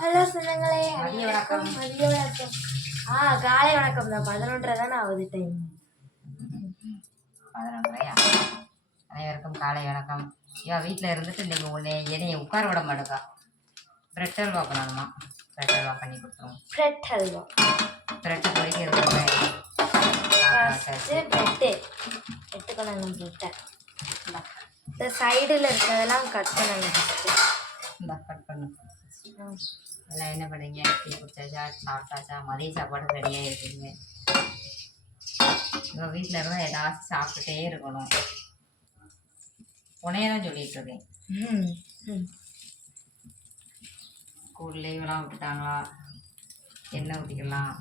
Hello சொந்தங்களே, மதிய வணக்கம். மதிய வணக்கம். காலை வணக்கம் தான். 11:30 தானே ஆகுது டைம். 11:30. அனைவருக்கும் காலை வணக்கம். இவன் வீட்டில் இருந்துட்டு இன்னைக்கு என்னைய உட்கார விட மாட்டேக்கா. பிரெட் அல்வா பண்ணணுமா? பிரெட் அல்வா பண்ணி கொடுத்துருவோம். பிரெட் அல்வா. பிரெட்டு பொறிக்கிறது பிரெட்டு எடுத்துக்கணும். பிரெட்டை இந்த சைடில் இருக்கிறதெல்லாம் கட் பண்ணணும். இந்த கட் பண்ணு. எல்லாம் என்ன பண்ணுறீங்க? டீ குடிச்சாச்சா? சாப்பிட்டாச்சா? மதிய சாப்பாடு ரெடியாக இருக்குங்க. இவன் வீட்டில் இருந்தால் ஏதாச்சும் சாப்பிட்டுட்டே இருக்கணும். உனையே தான் சொல்லிட்டு இருக்கேன். ஸ்கூல் லீவெலாம் விட்டுட்டாங்களா? என்ன ஊற்றிக்கலாம்?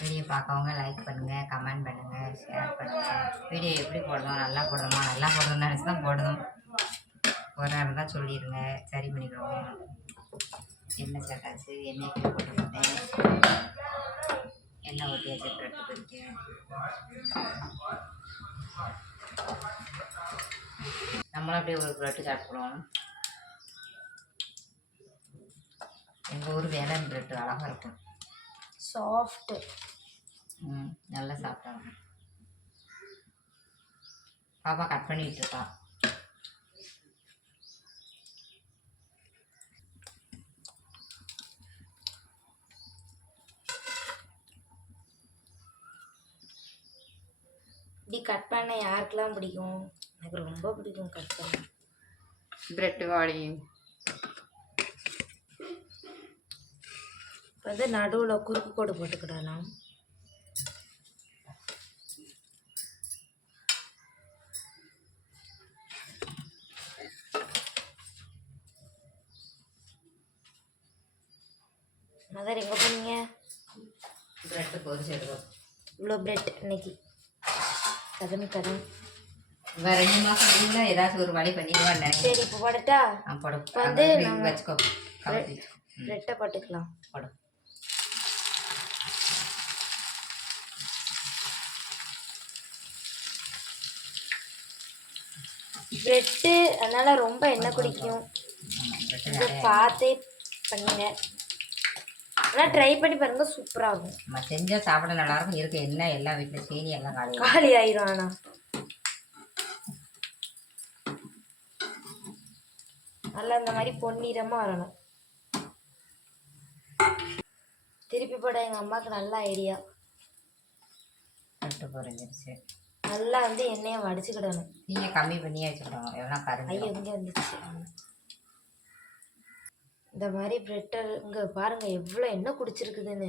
வீடியோ பார்க்கவங்க லைக் பண்ணுங்கள், கமெண்ட் பண்ணுங்கள், ஷேர் பண்ணுங்கள். வீடியோ எப்படி போடணும்? நல்லா போடணுமா? நல்லா போடணும்னு நினச்சி தான் போடணும். ஒரு நேரம் தான் சொல்லிடுங்க, சரி பண்ணிக்கணும். எண்ணெய் சேர்த்தாச்சு, எண்ணெய் எப்படி போட்டுக்கிட்டேன், எண்ணெய் ஊற்றியாச்சு, பிரெட்டு பொரிக்கேன். நம்மளும் அப்படியே ஒரு பிரெட்டு சாப்பிடுவோம். எங்கள் ஊர் வேளாண் பிரெட்டு அழகாக இருக்கும், சாஃப்ட்டு. நல்லா சாப்பிட்டாங்க. பாப்பா கட் பண்ணிகிட்டு இருக்கா. இப்படி கட் பண்ண யாருக்கெல்லாம் பிடிக்கும்? எனக்கு ரொம்ப பிடிக்கும் கட் பண்ண. பிரெட்டு வாடி இப்போ நடுவில் குறுக்கு கோடு போட்டுக்கிடலாம். மதர் எங்கே போனீங்க? பிரெட்டு பொரிச்சு எடுக்கும். இவ்வளோ பிரெட் இன்னைக்கு கதம். வேறு 2 மாதம் இல்லை, ஏதாச்சும் ஒரு வழி பண்ணிடுவான்னு நினைக்கிறேன். சரி, இப்போ போடட்டா? போடும். வந்து நம்ம வச்சுக்கோ. பிரெட்டை போட்டுக்கலாம். போடும். பிரெட்டு அதனால ரொம்ப எண்ணெய் குடிக்கும். இதை பார்த்தே பண்ணுங்க. ஆனால் ட்ரை பண்ணி பாருங்க, சூப்பராக இருக்கும். நம்ம செஞ்சால் சாப்பிட நல்லாயிருக்கும். இருக்க எண்ணெய் எல்லாம் வீட்டில் சீனி எல்லாம் காலி ஆயிரும். ஆனால் நல்லா இந்த மாதிரி பொன்னிறமாக வரணும். திருப்பி போட எங்கள் அம்மாவுக்கு நல்ல ஐடியா. கட்டு பொறிஞ்சிருச்சு. நல்லா எண்ணெயை வடிச்சுக்கிடணும். நீங்கள் கம்மி பண்ணியே வச்சுக்கிடணும். எவ்வளோ கரும்பு ஐயோ இங்கே வந்துச்சு. இந்த மாதிரி பிரெட்டை இங்கே பாருங்கள் எவ்வளோ எண்ணெய் குடிச்சிருக்குதுன்னு.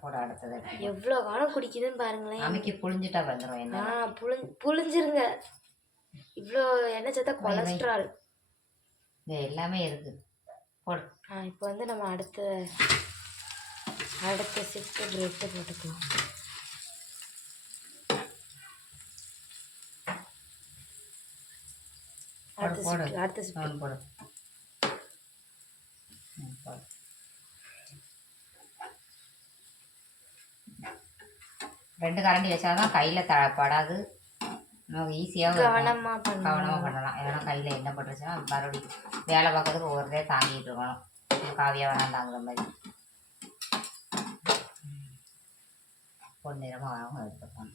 போட அடுத்தது எவ்வளோ காலம் குடிக்குதுன்னு பாருங்களேன். அமைக்கி புழிஞ்சிட்டா வந்துடும் எண்ணெய். புழிஞ்சிருங்க. இவ்வளோ எண்ணெய் சேர்த்தா கொலஸ்ட்ரால் இங்கே எல்லாமே இருக்குது. போடு. இப்போ நம்ம அடுத்த ஷிஃப்ட்டு பிரெட்டு போட்டுக்கலாம். அடுத்த ஷிஃப்ட் போடு. 2 கரண்டி வச்சாதான் கையில் படாது. நமக்கு ஈஸியாக கவனமாக பண்ணலாம். ஏன்னா கையில் என்ன பட்டுருச்சுன்னா மறுபடியும் வேலை பார்க்கறதுக்கு ஒவ்வொருத்தே தாங்கிட்டு இருக்கணும். காவியாக வேணாம் தாங்குற மாதிரி பொன்னிறமாக ஆகும். எடுத்துக்கணும்.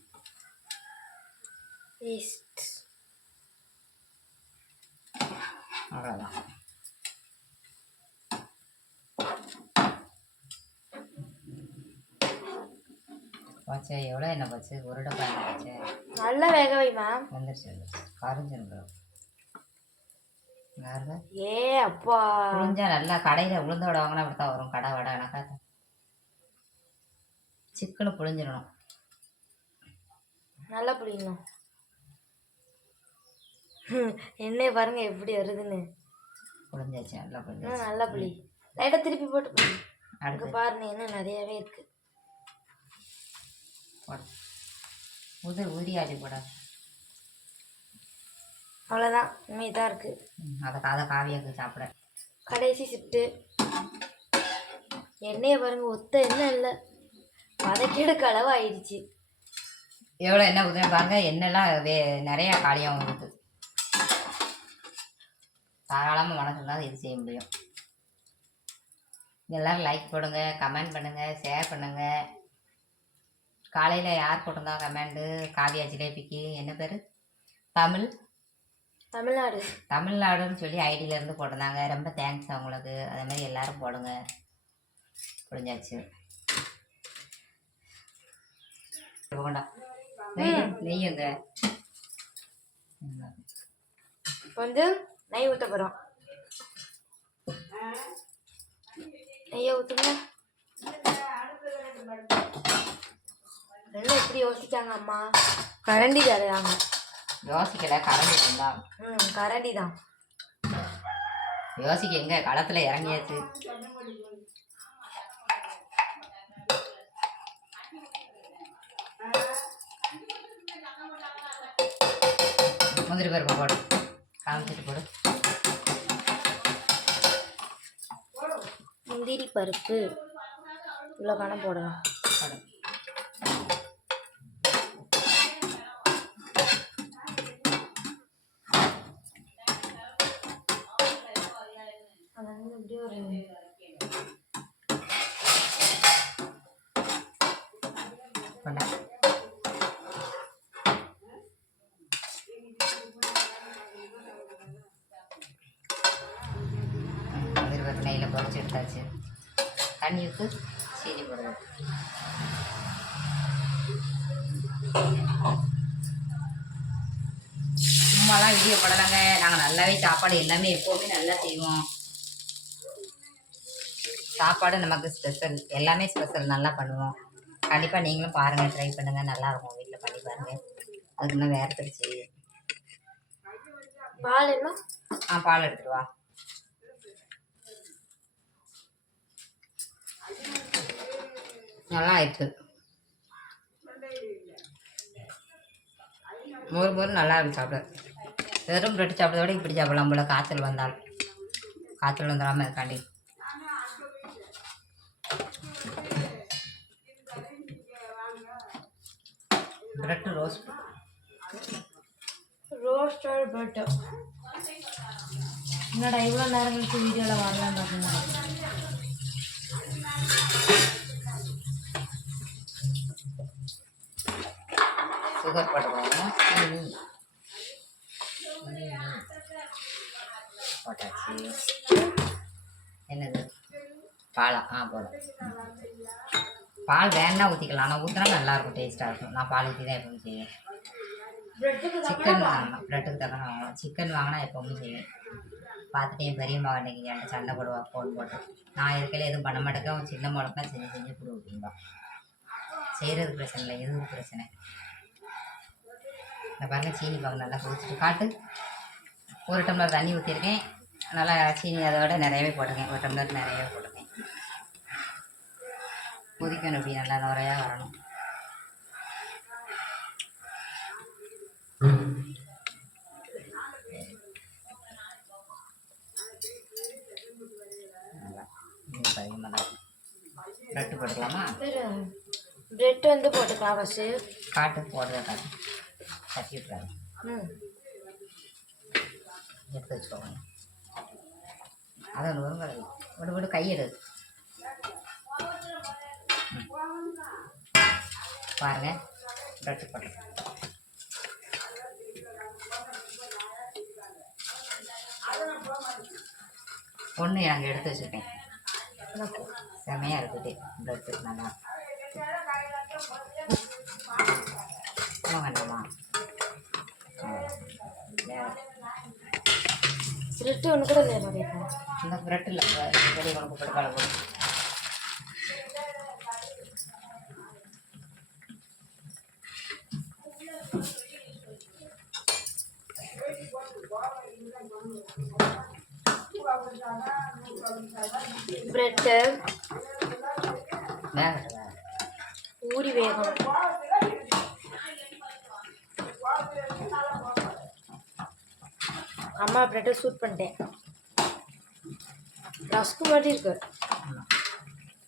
அவ்வளோதான். வச்சு எவ்வளோ என்ன வச்சு ஒரு டப்பா என்ன வச்சு நல்லா வேக வைமா. வந்துருச்சு. கரைஞ்சிருந்தோம். ஏ அப்பா புழிஞ்சா நல்லா கடையில் உளுந்தோட வாங்கினா அப்படி தான் வரும். கடை வடை எனக்கா சிக்கனை புழிஞ்சிடணும். நல்லா புளியணும். எண்ணெய் பாருங்க எப்படி வருதுன்னு. புழிஞ்சாச்சு. நல்லா புழிஞ்சாச்சு. நல்லா புளி. லைட்டாக திருப்பி போட்டு புளி. அங்கே பாருங்க எண்ணெய் நிறையாவே இருக்கு. உதிரியாச்சு போட. அவ்வளோதான். உண்மைதான் இருக்கு. அதை காவியாக்கு சாப்பிட. கடைசி ஷிஃப்ட்டு. எண்ணெயை பாருங்க, ஒத்த எண்ணெய் இல்லை, வதக்கிடுக்க அளவு ஆயிடுச்சு. எவ்வளோ எண்ணெய் ஊற்றுன்னு பாருங்க. எண்ணெய்லாம் நிறையா காலியாகவும் இருக்குது. தாராளமாக மனசு இருந்தால் இது செய்ய முடியும். எல்லோரும் லைக் போடுங்க, கமெண்ட் பண்ணுங்கள், ஷேர் பண்ணுங்கள். காலையில் யார் போட்டிருந்தா கமெண்டு? காவியா ஜிலேபிக்கு என்ன பேர்? தமிழ்நாடுன்னு சொல்லி ஐடியிலேருந்து போட்டிருந்தாங்க. ரொம்ப தேங்க்ஸ் அவங்களுக்கு. அதேமாதிரி எல்லோரும் போடுங்க. புரிஞ்சாச்சு. கொண்டா நெய்யுங்க. கொஞ்சம் நெய் ஊற்ற போகிறோம். நெய்யை ஊற்றுங்க. என்ன எப்படி யோசிச்சாங்க அம்மா? கரண்டி தருவாங்க. யோசிக்கல, கரண்டி தான். கரண்டி தான் யோசிக்க. எங்க களத்தில் இறங்கியாச்சு. முந்திரி பருப்பு போடு, காமிச்சிட்டு போடு. முந்திரி பருப்பு இவ்வளோ கணம் போடலாம். நெய்யில் பொறிச்சு எடுத்தாச்சு. தண்ணி ஊற்று, சீனி போடுவோம். சும்மாலாம் வீடியோ போடலாங்க. நாங்கள் நல்லாவே சாப்பாடு எல்லாமே எப்போவுமே நல்லா செய்வோம். சாப்பாடு நமக்கு ஸ்பெஷல், எல்லாமே ஸ்பெஷல், நல்லா பண்ணுவோம். கண்டிப்பாக நீங்களும் பாருங்கள், ட்ரை பண்ணுங்கள், நல்லாயிருக்கும். வீட்டில் பண்ணி பாருங்கள். அதுக்கு இன்னும் வேறு பிடிச்சி பால் என்ன? பால் எடுத்துட்டு வா. நல்லா ஆயிடுச்சு. மோர் நல்லா இருக்கு சாப்பிட. வெறும் பிரெட் சாப்பிட்றத விட இப்படி சாப்பிடலாம் போல. காய்ச்சல் வந்துடாமல் இருக்காண்டி. Bread roasted bread. என்னடா இவ்வளோ நேரம் கழிச்சு வீடியோவில் வரலாம் பார்த்தீங்கன்னா? சுகர் போட்டுக்கோங்க. போட்டாச்சு. என்னது? பாலா? போதும். பால் வேணா ஊற்றிக்கலாம். ஆனால் ஊற்றினா நல்லாயிருக்கும், டேஸ்ட்டாக இருக்கும். நான் பால் ஊற்றி தான் எப்பவும் செய்வேன். சிக்கன் வாங்கணும், ப்ரெட்டுக்கு தக்கன வாங்கணும். சிக்கன் வாங்கினா எப்பவும் செய்வேன். பார்த்துட்டு என் பெரிய மகன் இன்றைக்கி என்கிட்ட சண்டை போடுவா ஃபோன் போட்டு. நான் இருக்கையில் எதுவும் பண்ண மாட்டேங்க. அவன் சின்ன மொழக்கா செஞ்சு கொடு அப்படின்பா. செய்கிறது பிரச்சனை இல்லை, எதுவும் பிரச்சனை. இந்த பாருங்கள், சீனி பாகு நல்லா குடிச்சிட்டு காட்டு. 1 டம்ளர் தண்ணி ஊற்றிருக்கேன். நல்லா சீனி அதோட நிறையவே போட்டிருக்கேன். 1 டம்ளர் நிறையவே போட்டிருக்கேன். கொதிக்கணும், அப்படி நல்லா நுறையா வரணும். பிரெட்டு போட்டுக்கலாமா? பிரெட் வந்து போட்டுக்கலாம் ஃபஸ்ட்டு. காட்டு போடுறத காட்டு. தட்டி விட்டுறாங்க. எடுத்து வச்சுக்கோங்க. அதை ஒன்று விடு கையெடு. பாருங்கள், பிரெட்டு போட்டு ஒன்று நாங்கள் எடுத்து வச்சுருக்கேன். செமையாக இருக்குது பிரெட்டு. நல்லா வேண்டாமா? பிரெட்டு ஒன்று கூட இல்லை. இந்த பிரெட்டு இல்லை, வெளியே கொண்டு போட்டு கலப்பு. பிரெட்டு ஊறி வேகணும். அம்மா பிரெட்டை சூட் பண்ணிட்டேன். ரஸ்க்கு மாதிரி இருக்கு.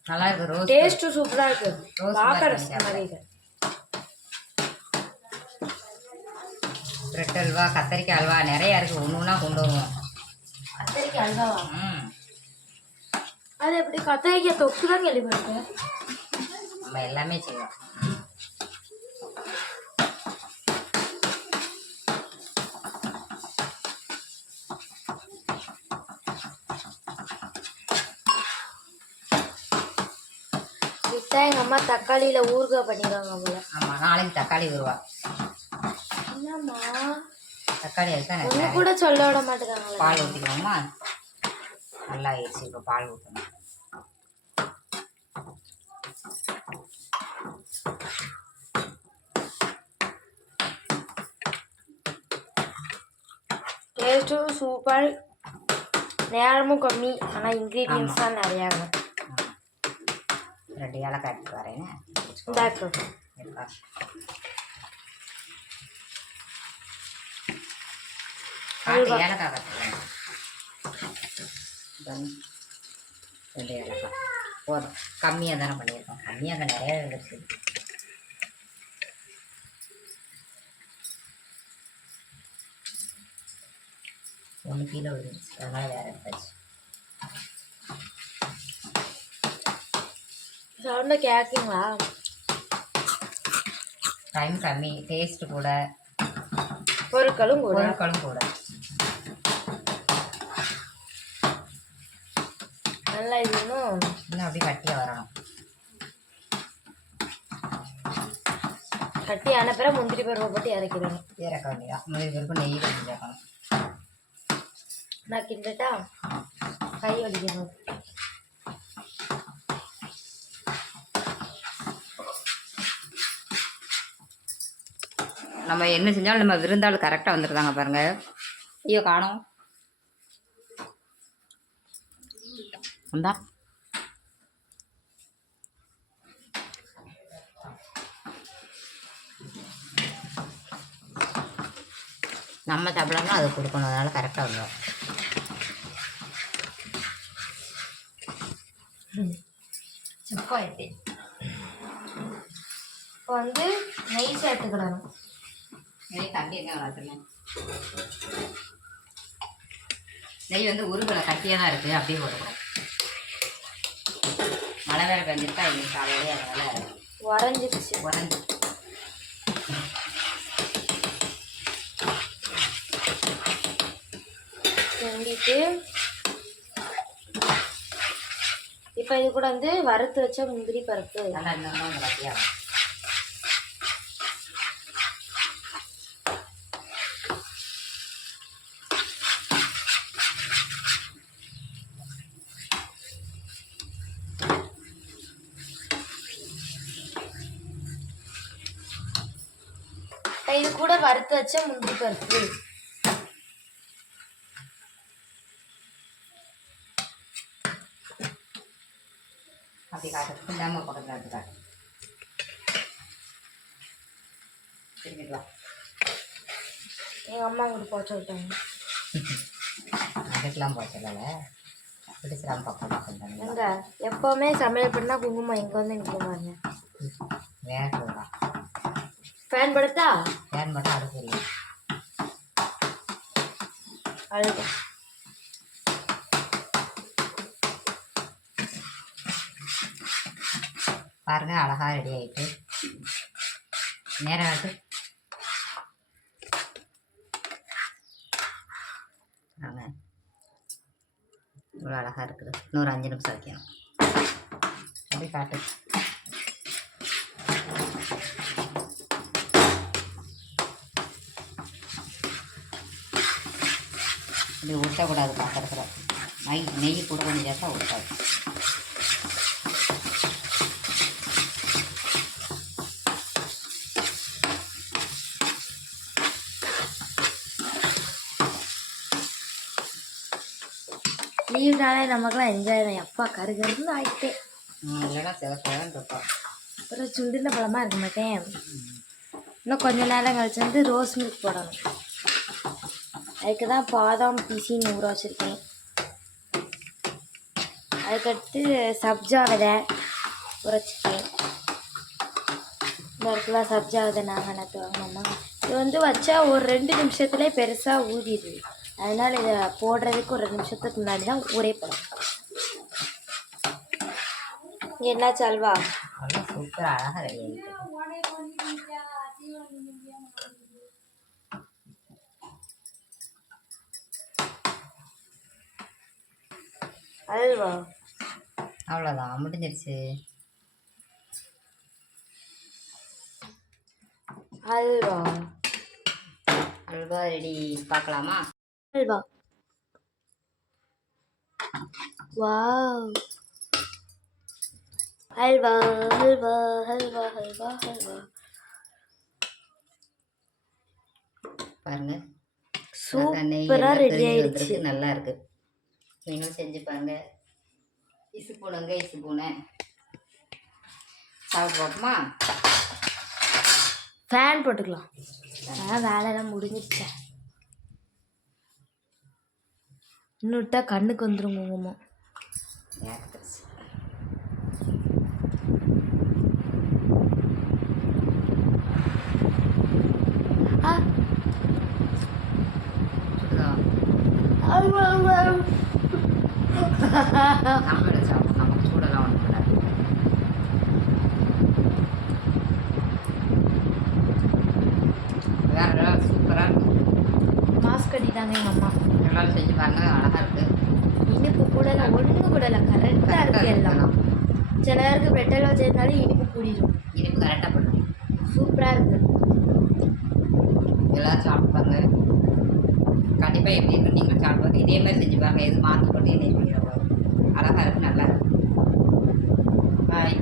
நல்லா இருக்கு. ரோஸ் டேஸ்ட்டும் சூப்பராக இருக்கு. பார்க்க ரஸ்க் மாதிரி இருக்கு. பிரெட் அல்வா, கத்தரிக்காய் அல்வா நிறையா இருக்குது. ஒன்று ஒன்றா கொண்டு வருவோம். அல்வாவா? ம் அது எப்படி கத்திரிக்காய் தொக்கு தான் கேள்விப்பட்டேன். நம்ம எல்லாமே செய்வோம். விட்டா எங்கள் அம்மா தக்காளியில் ஊறுகாய் பண்ணிடுவாங்க போல. ஆமாம், நாளைக்கு தக்காளி வருவா. என்னம்மா தக்காளி அதுதான் ஒன்று கூட சொல்ல விட மாட்டேங்காங்களா? பால் ஊற்றிக்கணுமா? நல்லா ஆயிடுச்சு. இப்போ பால் ஊற்றணும். டேஸ்ட்டும் சூப்பர், நேரமும் கம்மி, ஆனால் இன்க்ரீடியன்ஸ் தான் நிறையாங்க. 2 ஏலக்காய் எடுத்து வரேன். இந்தாக்கு ஏலக்காய் கட்டுறேன். 2 ஏலக்காய் போதும். கம்மியாக தானே பண்ணியிருக்கோம். கம்மியாக நிறைய இருந்துச்சு. ஒன்று கீழே விழுந்துச்சு, அதனால வேற எடுத்தாச்சு. சவுண்டை கேட்குங்களா? டைம் கம்மி, டேஸ்ட்டு கூட, பொருட்களும் கூட. நல்லா இருக்கணும். இன்னும் அப்படியே கட்டியாக வரணும். கட்டி அனுப்புற முந்திரி பருவை போட்டு இறக்கிடணும். இறக்க வேண்டியதான். முந்திரி பருப்பு நெய் கொஞ்சம் சேர்க்கணும். நான் கிண்டட்டா? கை வலிக்கணும். நம்ம என்ன செஞ்சாலும் நம்ம விருந்தாள் கரெக்டாக வந்துருந்தாங்க பாருங்க. ஐயோ காணோம். வந்தா நம்ம சாப்பிடலாம், அது கொடுக்கணும். அதனால கரெக்டாக வந்துடும். சிப்பாயிட்டு இப்போ வந்து நெய் சேர்த்துக்கிடணும். நெய் தண்ணி என்ன வளர்த்துணும். நெய் வந்து உருகலை, கட்டியாக தான் இருக்குது. அப்படியே போட்டுக்கணும். மழை வேறு பெஞ்சிருக்கா இன்னைக்கு காலையிலே, அதனால் உறைஞ்சிருச்சு. உறைஞ்சி செஞ்சுட்டு இப்போ இது கூட வந்து வறுத்து வச்ச முந்திரி பருப்பு நல்லா இருந்தாலும் கட்டியாக. இது கூட வறுத்து வச்ச முந்திரி பருப்பு அப்படி காட்டு இல்லாமல் பக்கத்தில் எடுத்துக்காட்டு. திரும்பிட்டு வா. எங்கள் அம்மா இங்கிட்டு போச்சு விட்டாங்க. அதுக்கெலாம் போக சொல்லலை, பிடிச்சிடாம பக்கம் பார்த்துட்டாங்க. எங்க எப்போவுமே சமையல் பண்ணால் குங்குமம் எங்கே வந்து நிற்குமாங்க. வேற சொல்லலாம். ஃபேன் படுத்தா ஃபேன் மட்டும் அடுப்பு இல்லை. அழுது பாருங்க, அழகா ரெடி ஆயிட்டு. நேரம் ஆகிட்டு இவ்வளோ அழகாக இருக்குது. இன்னொரு 5 நிமிஷம் வைக்கணும். அப்படி காட்டு. இப்படி ஊற்றக்கூடாது. பார்க்குறதுல நெய் கூட கொஞ்சம் ஜாஸ்தாக ஊற்றாது. லீவ்னாலே நமக்குலாம் என்ஜாய் தான். எப்பா கருகருன்னு ஆகிட்டேன். இல்லைன்னா சிவன் இருப்போம். அப்புறம் சுண்டின பழமாக இருக்க மாட்டேன். இன்னும் கொஞ்ச நேரம் கழிச்சு வந்து ரோஸ் மில்க் போடணும். அதுக்கு தான் பாதாம் பிசின்னு ஊற வச்சுருக்கேன். அதுக்கடுத்து சப்ஜா விதை உரைச்சிருக்கேன். இந்த இடத்துல சப்ஜா விதை நாங்கள் நேற்று வாங்கினோம்மா. இது வந்து வச்சா ஒரு 2 நிமிஷத்துலேயே பெருசாக ஊதிடுது. அதனால் இதை போடுறதுக்கு ஒரு 2 நிமிஷத்துக்கு முன்னாடி தான் ஊரே போடும். என்னாச்சு அல்வா? அவ்வளோ சூப்பராக அழகாக ரெடி ஆகிட்டு. அல்வா அவ்வளோதான், முடிஞ்சிருச்சு. அல்வா அல்வா ரெடி. பார்க்கலாமா? அல்வா. வாவ், அல்வா அல்வா அல்வா அல்வா அல்வா. பாருங்க, சூப்பராக ரெடி ஆயிடுச்சு. நல்லா இருக்கு. நீங்களும் செஞ்சு பாருங்க. இசு பூனைங்க, இசு பூனை சாப்பிட்டு பார்ப்போமா? ஃபேன் போட்டுக்கலாம். வேலையெல்லாம் முடிஞ்சிடுச்சேன். இன்னும் விட்டா கண்ணுக்கு வந்துடும் குங்குமம். நம்மளோட சாப்பிடும், நமக்கு சூடெல்லாம் ஒன்றும் கூடாது. வேற சூப்பராக இருக்கும். மாஸ்க் அடிட்டாங்க எங்கள் அம்மா. எல்லாரும் செஞ்சு பாருங்க, அழகாக இருக்குது. இனிப்பு கூடல, ஒன்று கூடல, கரெக்டாக இருக்குது எல்லாம். சில நேரத்துக்கு பெட்டல் வச்சிருந்தாலும் இனிப்பு கூடிடும். இனிப்பு கரெக்டாக பண்ணும். சூப்பராக இருக்குது. எல்லோரும் சாப்பிட்டு பாருங்க. கண்டிப்பாக எப்படி இருக்கு நீங்கள் சாப்பிடுவாங்க. இதே மாதிரி செஞ்சு பாருங்க. எது மாற்றி போட்டு என்ன பண்ணிடுவாங்க. அழகாக இருக்குது, நல்லா இருக்கு. பாய்.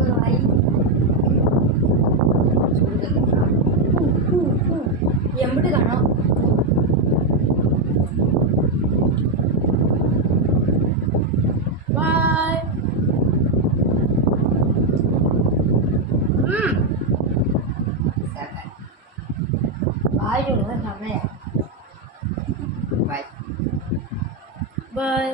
ஒரு வாய் எம்பிட்டு காணும். பாய். பாய் சொல்லுங்க, சமையா. பாய் பாய்.